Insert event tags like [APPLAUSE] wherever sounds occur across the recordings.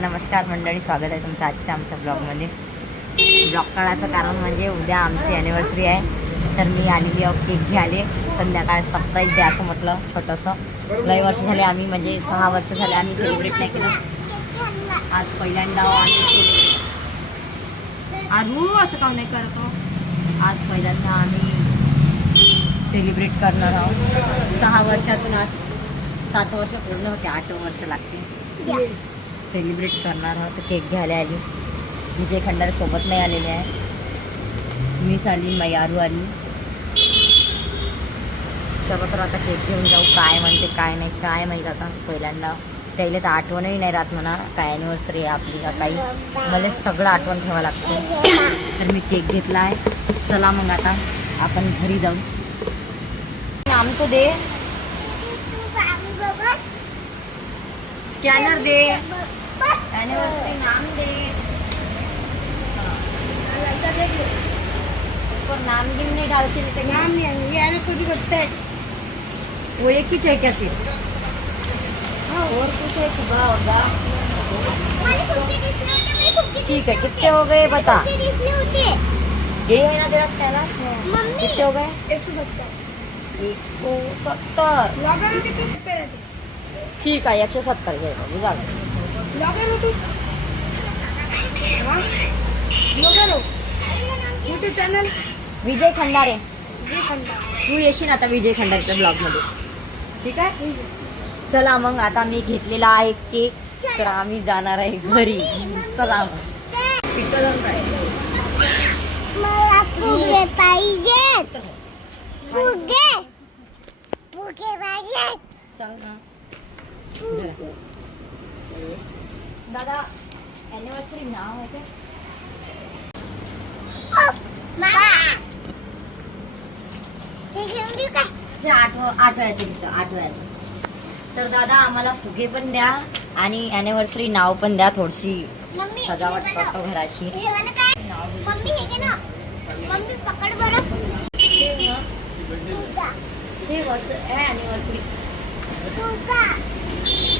नमस्कार मंडळी स्वागत आहे तुमचं आजच्या आमच्या ब्लॉगमध्ये ब्लॉग काढायचं कारण म्हणजे उद्या आमची ॲनिव्हर्सरी आहे. तर मी आलेली आहो केक घ्याले संध्याकाळ सरप्राईज द्यायचं म्हटलं छोटंसं. लई वर्ष झाले आम्ही म्हणजे सहा वर्ष झाले आम्ही सेलिब्रेट नाही केलं. आज पहिल्यांदा आम्ही आरू असं काम नाही करतो हो. आज पहिल्यांदा आम्ही सेलिब्रेट करणार आहोत. सहा वर्षातून आज सात वर्ष पूर्ण होते आठ वर्ष लागते सेलिब्रेट करणार आहोत केक घ्यायला आली. विजय खंडारे सोबत नाही आलेले आहे. मीच आली मयारू आली. चला तर आता केक घेऊन जाऊ. काय म्हणते काय नाही काय माहीत आता पहिल्यांदा. त्याला तर आठवणही नाही राहत म्हणा. काय ॲनिव्हर्सरी आहे आपली का काही. मला सगळं आठवण ठेवावं लागते. तर मी केक घेतला आहे. चला मग आता आपण घरी जाऊ. तो दे स्कॅनर दे. एनिवर्सरी नाम दे। उसको नाम भी नहीं डालती नहीं नाम नहीं ये एनिवर्सरी करते हैं। वो एक ही चाहिए सिर्फ़। हाँ। और कुछ है बड़ा होगा। ठीक है कितने हो गए बता। ये है ना तेरा स्कैनर कितने हो गए? एक सौ सत्तर। एक सौ सत्तर। ठीक आहे एकशे सत्तर घे झालं हो तू लॉगर हो यूट्यूब चॅनल विजय खंडारे. जी खंडा तू येशील आता विजय खंडारेच्या ब्लॉगमध्ये. ठीक आहे? चला मग आता मी घेतलेला आहे केक. तर आम्ही जाणार आहे घरी. चला मग. पाहिजे. दादा ॲनिव्हर्सरी नाव आहे काय मामा ते घेऊन देऊ का ते आठव आठवायचे तिथं आठवायचे. तर दादा आम्हाला फुगे पण द्या आणि ॲनिव्हर्सरी नाव पण द्या थोडीशी सजावट करतो घराची. हे हे वरचं ॲनिव्हर्सरी फुगा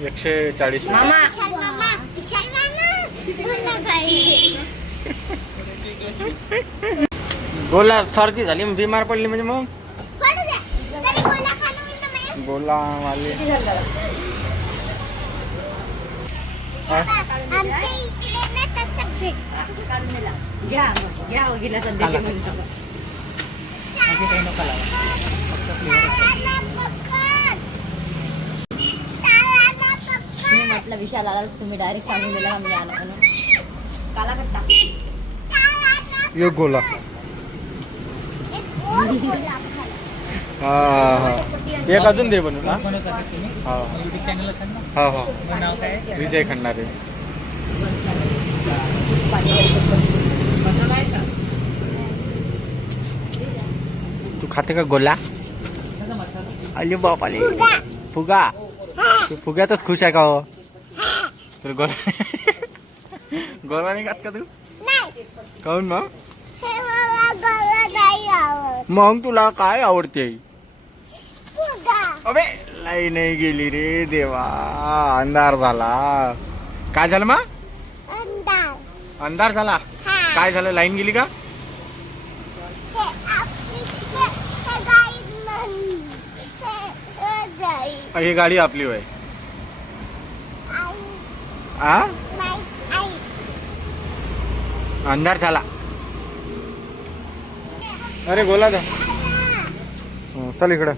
एकशे चाळीस मामा गोला सर्दी झाली मग बिमार पडली म्हणजे मग बोला गोला दिला. घ्या विशाल आला तुम्ही डायरेक्ट सांगून दिला का मी आलो म्हणून. काला कट्टा यो गोला. हा हा. हा एक अजून दे बनवून हा. हा. हा हा. विजय खंडारे. तू खाते का गोला? अरे बाप आले. फुगा. तू फुग्यातच खुश आहे का हो? तर गोला गोला नाही खात का तू? काऊन मग? मग तुला काय आवडते? अबे लाई नाही गेली रे देवा. अंधार झाला. काय झालं मग? अंधार. झाला. काय झालं? लाईन गेली का? ही गाडी आपली होय. आ? अंधार झाला. अरे बोला दा चल इकडं.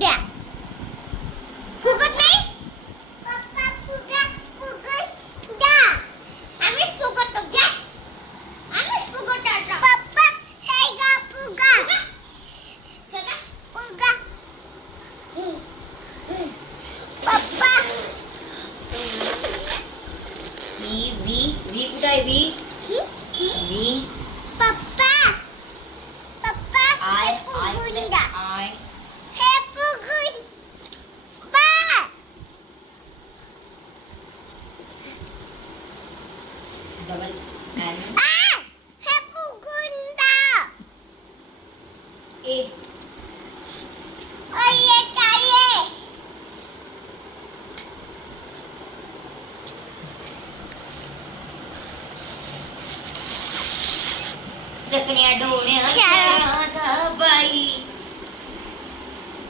Yeah. चकण्या डोळ्याच्या बाई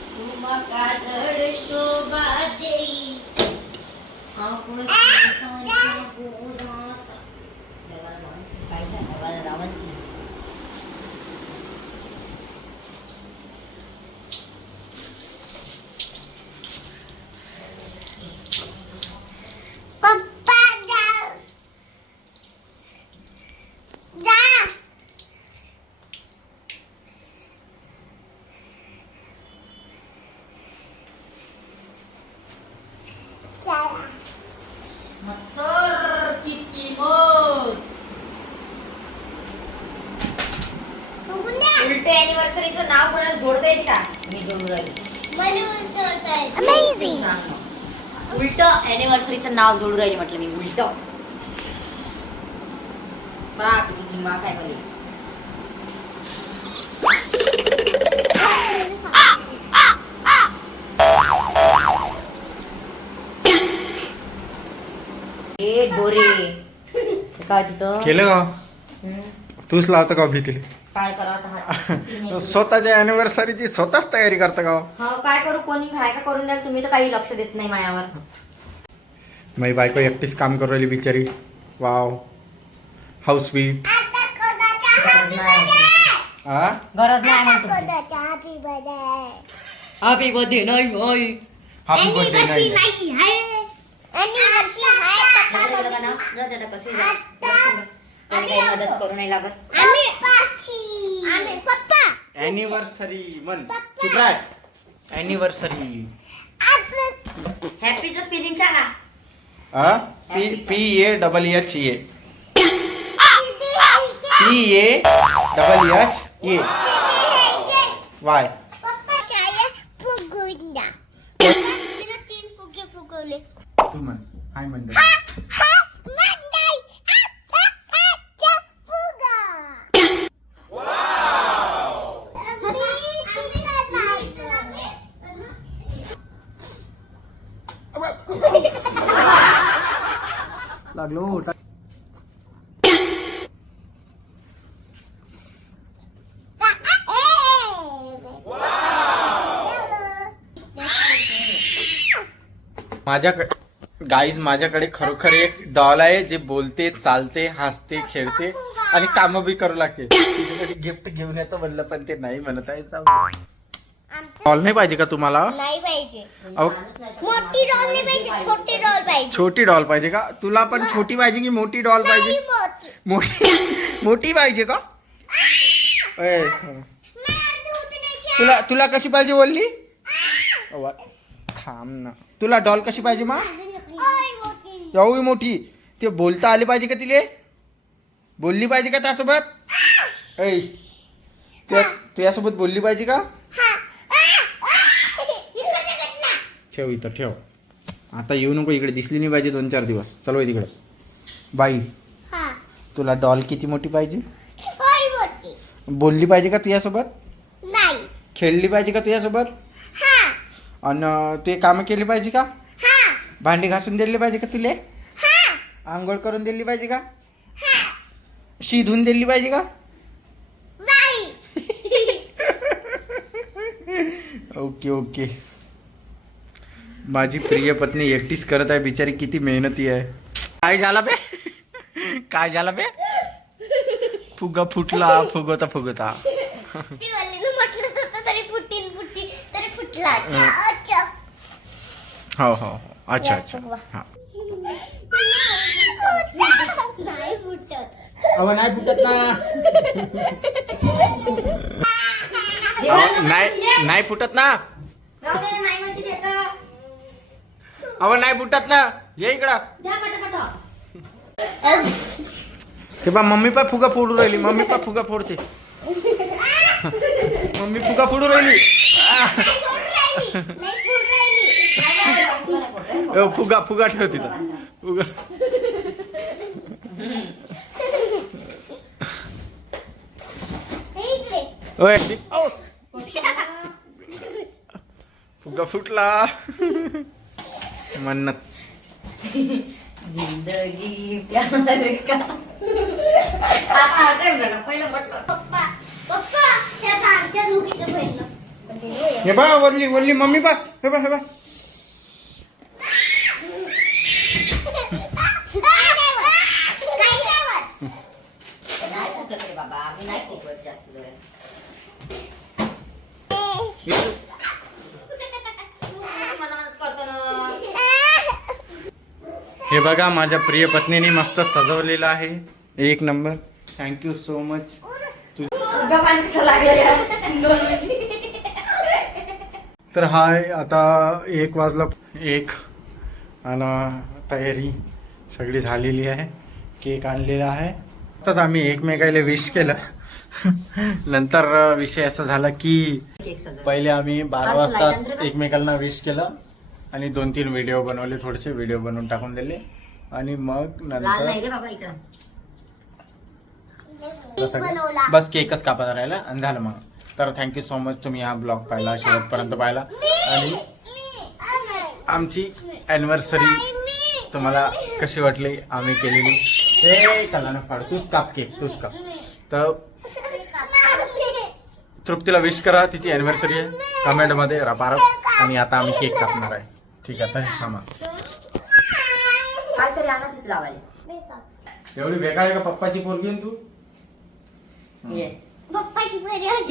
तू मका जड शोभा देई आपण संसार गोरात. दरवाजा लावून काय झालं? दरवाजा लावून ती. पप्पा जा जा चला मच्छर किती मग फुगुंडा उलटे अॅनिव्हर्सरीचं नाव कोणाला जोडता येते का मी जोडू राहिली म्हणून तोडताय अमेझिंग सांग मग. उलट अॅनिव्हर्सरीचं नाव जोडू राहिली म्हटलं मी उलट. बा किती काय तिथं? केलं का. तूच लावतं का भीतीला? काय करावं? [LAUGHS] स्वतःच्या अॅनिव्हर्सरीची स्वतःच तयारी करता का? हो काय करू कोणी काय का करून द्याल? तुम्ही तर काही लक्ष देत नाही मायावर. माझी बायको एकटीच काम करू राहिली बिचारी। वाव हाऊस स्वीट आता कोणाचा गरज नाही हा गरज नाही आता म्हणतो कोणाचा हॅपी बर्थडे हॅपी बर्थडे नाही होय। हॅपी बर्थडे नाही नाही आहे अॅनिव्हर्सरी आहे पप्पा त्याने काही मदत करू नाही लागत। आम्ही पाची आम्ही पप्पा अॅनिव्हर्सरी मन चुप Rai P P A double H A P A double H A Y hi म्हण हा हा मंदाई आपाचा फुगा लागलो माझ्याकडे गाईज माझ्याकडे खरोखर एक डॉल आहे जे बोलते चालते हसते खेळते आणि कामं बी करू लागते. तिच्यासाठी गिफ्ट घेऊन येतो म्हणलं पण ते नाही म्हणत आहे डॉल नाही पाहिजे का तुम्हाला? नाही पाहिजे. अहो. मोठी डॉल नाही पाहिजे छोटी डॉल पाहिजे. छोटी डॉल पाहिजे का? तुला पण छोटी पाहिजे की मोठी डॉल नाही पाहिजे? मोठी. मोठी मोठी पाहिजे का? ए, तुला तुला कशी पाहिजे बोलली अव्वा, थांब ना. तुला डॉल कशी पाहिजे मा? एवढी मोठी. ते बोलता आले पाहिजे का तिले? बोलली पाहिजे का त्यासोबत? ऐ त्या तुझ्यासोबत बोलली पाहिजे का? ठेव इथं ठेव. आता येऊ नको इकडे दिसली नाही पाहिजे दोन चार दिवस. चलो तिकडे. बाई हा. तुला डॉल किती मोठी पाहिजे? बोलली पाहिजे का तुझ्यासोबत? नाही. खेळली पाहिजे का तुझ्यासोबत? हा. आणि ते कामं केली पाहिजे का? हा. भांडी घासून दिली पाहिजे का तुले? आंघोळ करून दिली पाहिजे का? हा. शी धुवून दिली पाहिजे का? नाही. [LAUGHS] Okay okay. माझी प्रिय पत्नी एकटीच करत आहे बिचारी किती मेहनती आहे. काय झाला बे? काय झाला बे? फुगा फुटला फुगवता फुगवता. ती वालीनं म्हटलं होतं तरी फुटीन फुटी तरी फुटला. अच्छा हो हो हो. अच्छा अच्छा. हा. नाही फुटत. अव नाही फुटत ना. नाही फुटत ना राहू दे ना, नाही म्हणते ते आता. अव नाही फुटत ना. ये इकडं. ते बा मम्मी पा फुगा फोडू राहिली. मम्मी पा फुगा फोडते. मम्मी फुगा फोडू राहिली. फुगा फुगा ठेव तिथं फुगा. फुगा फुटला. मन्नत. जिंदगी प्यार का. आता असं म्हणलं पहिलं म्हटलं. पप्पा पप्पा त्या आमच्या दोघीचं बहिण हे बा वल्ली वल्ली मम्मी बा. हे बा हे बा. नाही फुकत रे बाबा आम्ही नाही फुकत जास्त जरा करतो ना हे बघा माझ्या प्रिय पत्नीने मस्त सजवलेलं आहे. एक नंबर. थँक्यू सो मच तर हाय आता एक वाजला. एक आणि तयारी सगळी झालेली आहे. केक आणलेला आहे. आताच आम्ही एकमेकाला विश केलं. नंतर विषय असा झाला की पहिले आम्ही बारा वाजता एकमेकांना विश केलं आणि दोन तीन व्हिडिओ बनवले थोडेसे व्हिडिओ बनवून टाकून दिले. आणि मग लाल नंतर नाही रे बाबा इकडं. सगळं- बस केकच कापायचा राहिला आणि झालं मग. तर थँक्यू सो मच तुम्ही हा ब्लॉग पाहिला शेवटपर्यंत पाहिला. आणि आमची अॅनिव्हर्सरी तुम्हाला कशी वाटली? आम्ही केलेली. ए कला ना फाड तूच काप केक तूच काप. तर तृप्तीला विश करा तिची अॅनिव्हर्सरी आहे. कमेंटमध्ये रपारप आणि आता आम्ही केक कापणार आहे. ठीक आहे तशीच थांबा. लावायला एवढी बेकार आहे का पप्पाची पोरगी आहे ना तू ये. पप्पाची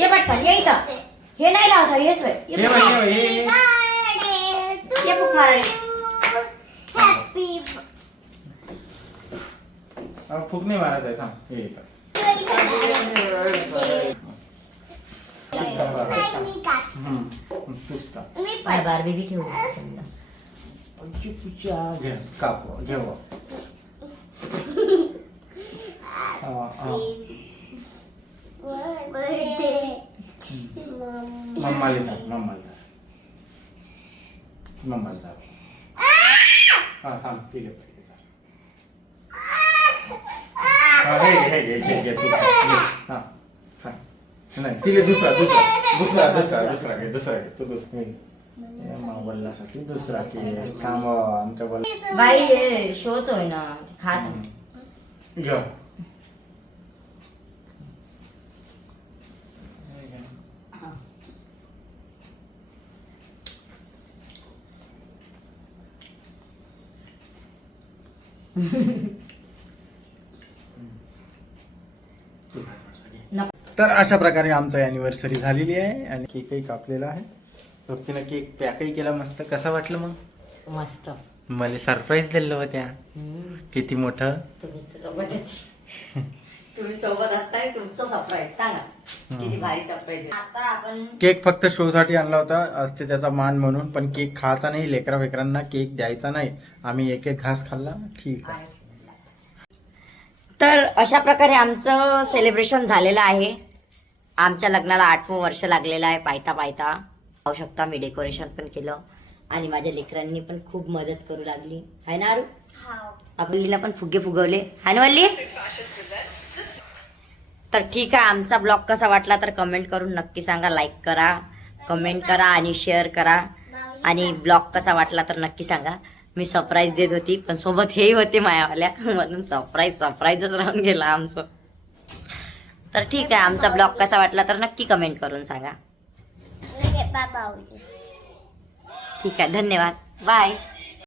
ये पटकन ये इथं. हे नाही लावता हे सोय. हे ये हॅपी अहो, फुक नाही मारायचं आहे थांब. हे इथं. बारबी बी ठेवू. घे काप हा, हा. बर्थडे मम्माला सांग मम्माला सांग मम्माला सांग हा थांब तिले. हा, हे हे. हा. नाही तिले दुसरा दुसरा दुसरा दुसरा दुसरा घे दुसरा घे तू दुसरा मावळण्यासाठी दुसरा घे काम आमच्या बोल बाई हे शोच होय ना खाच घ्या. नको तर अशा प्रकारे आमचं अॅनिव्हर्सरी झालेली आहे आणि केकही कापलेला आहे. भक्तीनं केक पॅकही केला मस्त. कसा वाटलं मग? मस्त. मला सरप्राईज दिलं होत्या. किती मोठं? तुम्हीच तर सोबत येते तुम्ही सोबत असताय तुमचं सरप्राईज सांगा. किती भारी सरप्राईज आता आपण केक फक्त शो साठी आणला होता. असते त्याचा मान म्हणून. पण केक खायचा नाही लेकरा वेकरांना केक द्यायचा नाही. आम्ही एक एक घास खाल्ला. ठीक आहे. तर अशा प्रकारे आमचं सेलिब्रेशन झालेलं आहे. आमच्या लग्नाला आठवं वर्ष लागलेलं आहे. पायता पायता पाहू शकता मी डेकोरेशन पण केलं. आणि माझ्या लेकरांनी पण खूप मदत करू लागली. आहे ना आरू? आपलीला पण फुगे फुगवले. आहे ना वल्ली? तर ठीक आहे आमचा ब्लॉग कसा वाटला तर कमेंट करून नक्की सांगा. लाईक करा कमेंट करा आणि शेअर करा. आणि ब्लॉग कसा वाटला तर नक्की सांगा. मी सरप्राईज देत होती पण सोबत हेही होते मायावाल्या. म्हणून सरप्राईज सरप्राईजच राहून गेला आमचं. तर ठीक आहे आमचा ब्लॉग कसा वाटला तर नक्की कमेंट करून सांगा. बाबा ठीक आहे धन्यवाद बाय